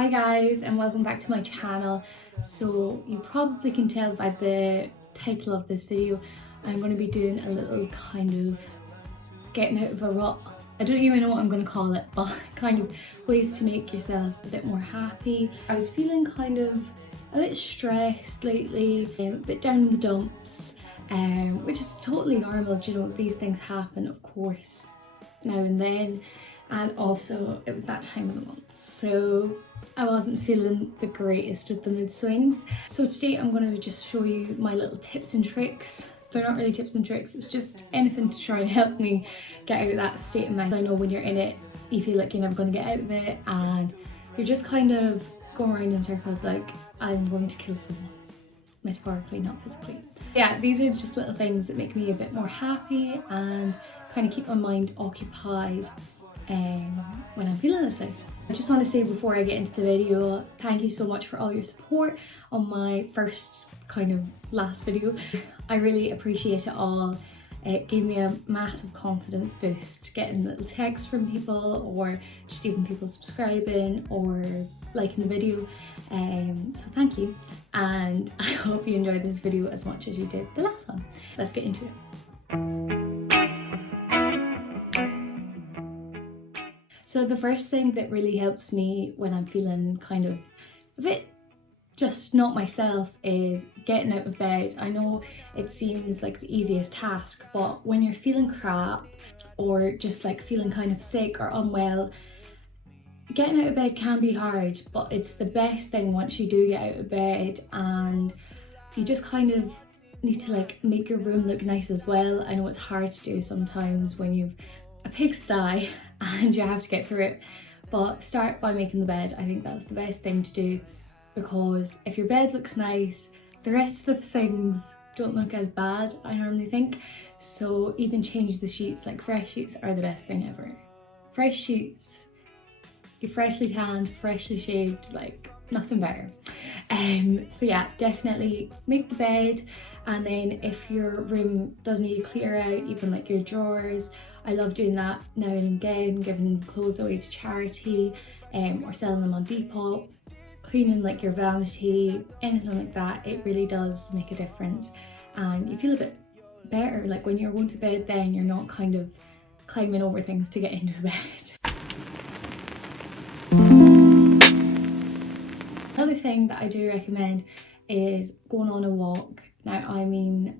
Hi guys, and welcome back to my channel. So you probably can tell by the title of this video, I'm going to be doing a little kind of getting out of a rut. I don't even know what I'm going to call it, but kind of ways to make yourself a bit more happy. I was feeling kind of a bit stressed lately, a bit down in the dumps, which is totally normal. Do you know, these things happen, of course, now and then. And also it was that time of the month, so I wasn't feeling the greatest with the mood swings. So today I'm going to just show you my little tips and tricks. They're not really tips and tricks, it's just anything to try and help me get out of that state of mind. I know when you're in it, you feel like you're never going to get out of it and you're just kind of going around in circles like, I'm going to kill someone. Metaphorically, not physically. Yeah, these are just little things that make me a bit more happy and kind of keep my mind occupied when I'm feeling this way. I just want to say before I get into the video, thank you so much for all your support on my last video. I really appreciate it all. It gave me a massive confidence boost, getting little texts from people or just even people subscribing or liking the video. So thank you, and I hope you enjoyed this video as much as you did the last one. Let's get into it. So the first thing that really helps me when I'm feeling kind of a bit just not myself is getting out of bed. I know it seems like the easiest task, but when you're feeling crap or just like feeling kind of sick or unwell, getting out of bed can be hard, but it's the best thing once you do get out of bed. And you just kind of need to like make your room look nice as well. I know it's hard to do sometimes when you've a pigsty and you have to get through it, but start by making the bed. I think that's the best thing to do, because if your bed looks nice, the rest of the things don't look as bad, I normally think. So even change the sheets, like fresh sheets are the best thing ever. Fresh sheets, you're freshly tanned, freshly shaved, like nothing better. So yeah, definitely make the bed. And then if your room does need to clear out, even like your drawers, I love doing that now and again, giving clothes away to charity or selling them on Depop, cleaning like your vanity, anything like that. It really does make a difference and you feel a bit better. Like when you're going to bed, then you're not kind of climbing over things to get into bed. Another thing that I do recommend is going on a walk. Now, I mean,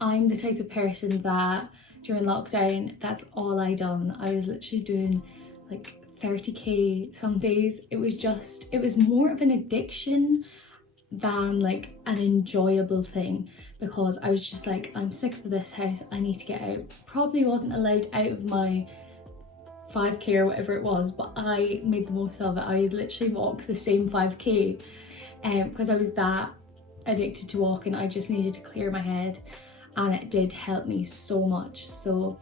I'm the type of person that during lockdown, that's all I done. I was literally doing like 30k some days. It was more of an addiction than like an enjoyable thing, because I was just like, I'm sick of this house, I need to get out. Probably wasn't allowed out of my 5k or whatever it was, but I made the most of it. I literally walked the same 5k because I was that addicted to walking. I just needed to clear my head, and it did help me so much. So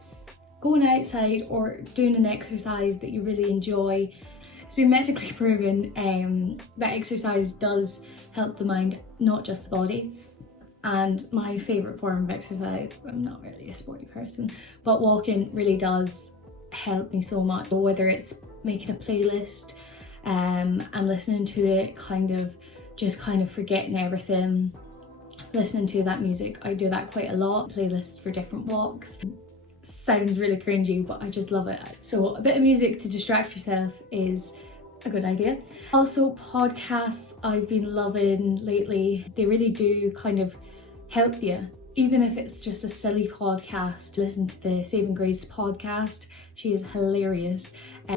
going outside or doing an exercise that you really enjoy, it's been medically proven that exercise does help the mind, not just the body. And my favourite form of exercise, I'm not really a sporty person, but walking really does help me so much. Whether it's making a playlist and listening to it, kind of forgetting everything, listening to that music. I do that quite a lot. Playlists for different walks. Sounds really cringy, but I just love it. So a bit of music to distract yourself is a good idea. Also podcasts I've been loving lately. They really do kind of help you. Even if it's just a silly podcast, listen to the Saving Grace podcast. She is hilarious.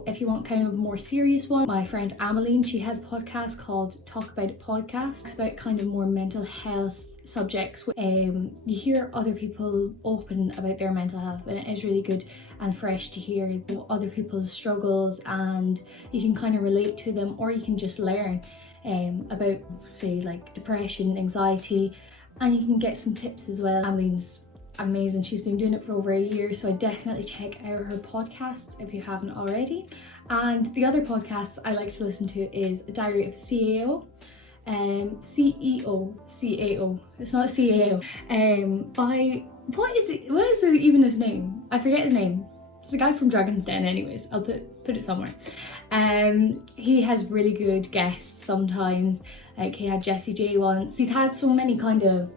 If you want kind of a more serious one, my friend Ameline, she has a podcast called Talk About It Podcast. It's about kind of more mental health subjects. You hear other people open about their mental health, and it is really good and fresh to hear other people's struggles, and you can kind of relate to them, or you can just learn about, say, like depression, anxiety, and you can get some tips as well. Ameline's amazing. She's been doing it for over a year, so I definitely check out her podcasts if you haven't already. And the other podcasts I like to listen to is Diary of CAO, CEO, it's not CAO, by, what is even his name? I forget his name. It's the guy from Dragon's Den anyways, I'll put it somewhere. He has really good guests sometimes, like he had Jessie J once. He's had so many kind of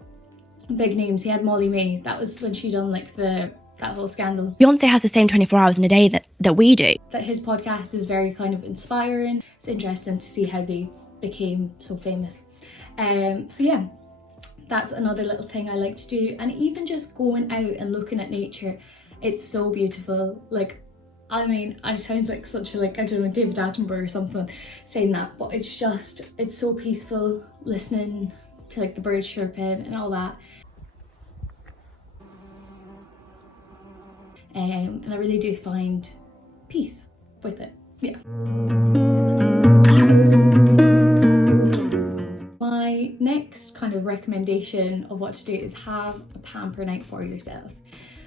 big names. He had Molly May, that was when she done like that whole scandal. Beyonce has the same 24 hours in a day that we do. That his podcast is very kind of inspiring. It's interesting to see how they became so famous. So yeah, that's another little thing I like to do. And even just going out and looking at nature, it's so beautiful. Like, I mean, I sound like such a, like, I don't know, David Attenborough or something saying that, but it's just, it's so peaceful listening to like the birds chirping and all that. And I really do find peace with it, yeah. My next kind of recommendation of what to do is have a pamper night for yourself.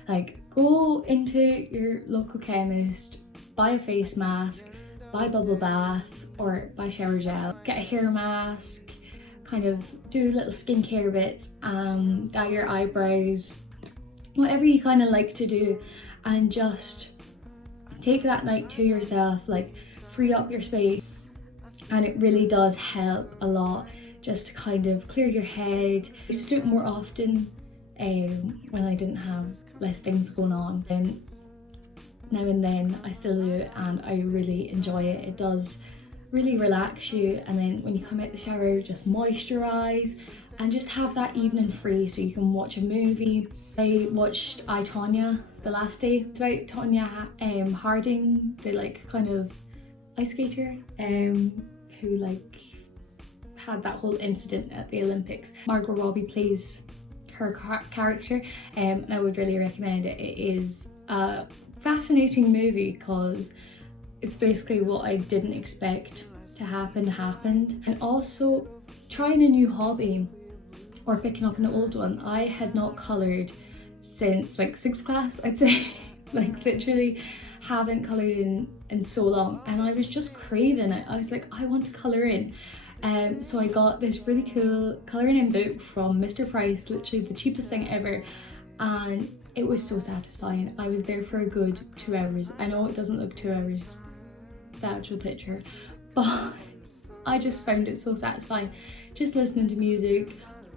Like, go into your local chemist, buy a face mask, buy a bubble bath or buy shower gel, get a hair mask, kind of do little skincare bits, dye your eyebrows, whatever you kind of like to do, and just take that night to yourself, like free up your space. And it really does help a lot just to kind of clear your head. I used to do it more often when I didn't have less things going on, and now and then I still do it and I really enjoy it. It does really relax you, and then when you come out the shower, just moisturize and just have that evening free so you can watch a movie. I watched I, Tonya the last day. It's about Tonya Harding, the like kind of ice skater who like had that whole incident at the Olympics. Margot Robbie plays her character, and I would really recommend it. It is a fascinating movie because it's basically what I didn't expect to happen happened. And also trying a new hobby or picking up an old one. I had not coloured since like 6th class, I'd say. Like literally haven't coloured in so long, and I was just craving it. I was like, I want to colour in. So I got this really cool colouring in book from Mr. Price, literally the cheapest thing ever, and it was so satisfying. I was there for a good 2 hours. I know it doesn't look 2 hours, the actual picture, but I just found it so satisfying. Just listening to music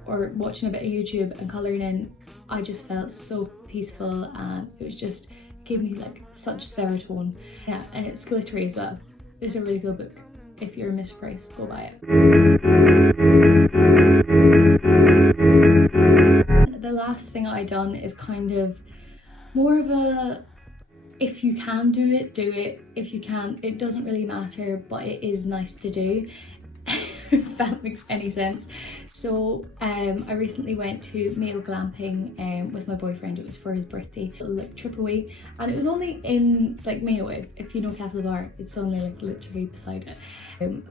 or watching a bit of YouTube and colouring in, I just felt so peaceful, and it was just gave me like such serotonin. Yeah, and it's glittery as well. It's a really good book. If you're mispriced, go buy it. The last thing I done is kind of more of a, if you can do it, do it. If you can't, it doesn't really matter, but it is nice to do. If that makes any sense. So I recently went to male glamping with my boyfriend. It was for his birthday, a little like trip away, and it was only in like Mayo. If you know Castlebar, it's only like literally beside it.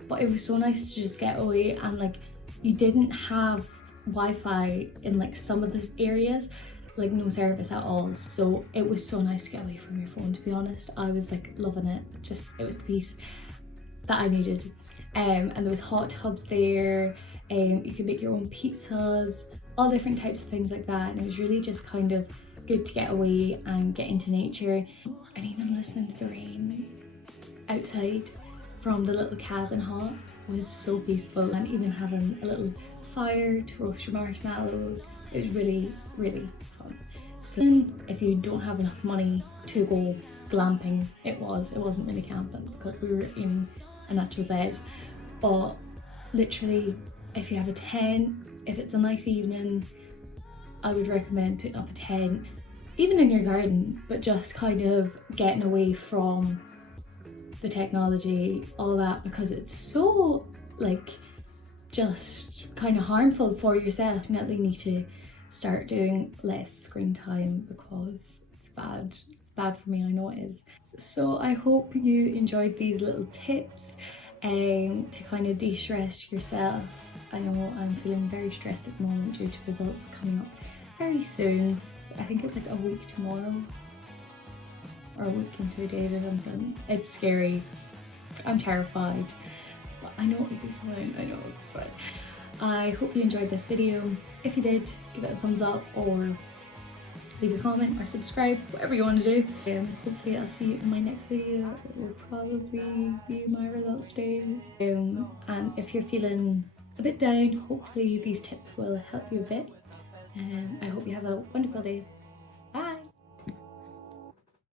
But it was so nice to just get away, and like you didn't have Wi-Fi in like some of the areas, like no service at all. So it was so nice to get away from your phone, to be honest. I was like loving it. Just, it was the peace that I needed. And there was hot tubs there, you could make your own pizzas, all different types of things like that, and it was really just kind of good to get away and get into nature. And even listening to the rain outside from the little cabin hut was so peaceful, and even having a little fire to roast your marshmallows, it was really, really fun. So if you don't have enough money to go glamping, it wasn't really camping because we were in an actual bed, but literally if you have a tent, if it's a nice evening, I would recommend putting up a tent, even in your garden, but just kind of getting away from the technology, all that, because it's so like just kind of harmful for yourself. Definitely need to start doing less screen time because it's bad. It's bad for me, I know it is. So I hope you enjoyed these little tips to kind of de-stress yourself. I know I'm feeling very stressed at the moment due to results coming up very soon. I think it's like a week tomorrow or a week and 2 days or something. It's scary. I'm terrified, but I know it'll be fine. I know it'll be fine. I hope you enjoyed this video. If you did, give it a thumbs up or leave a comment or subscribe, whatever you want to do. Hopefully I'll see you in my next video. It will probably be my results day. And if you're feeling a bit down, hopefully these tips will help you a bit. I hope you have a wonderful day.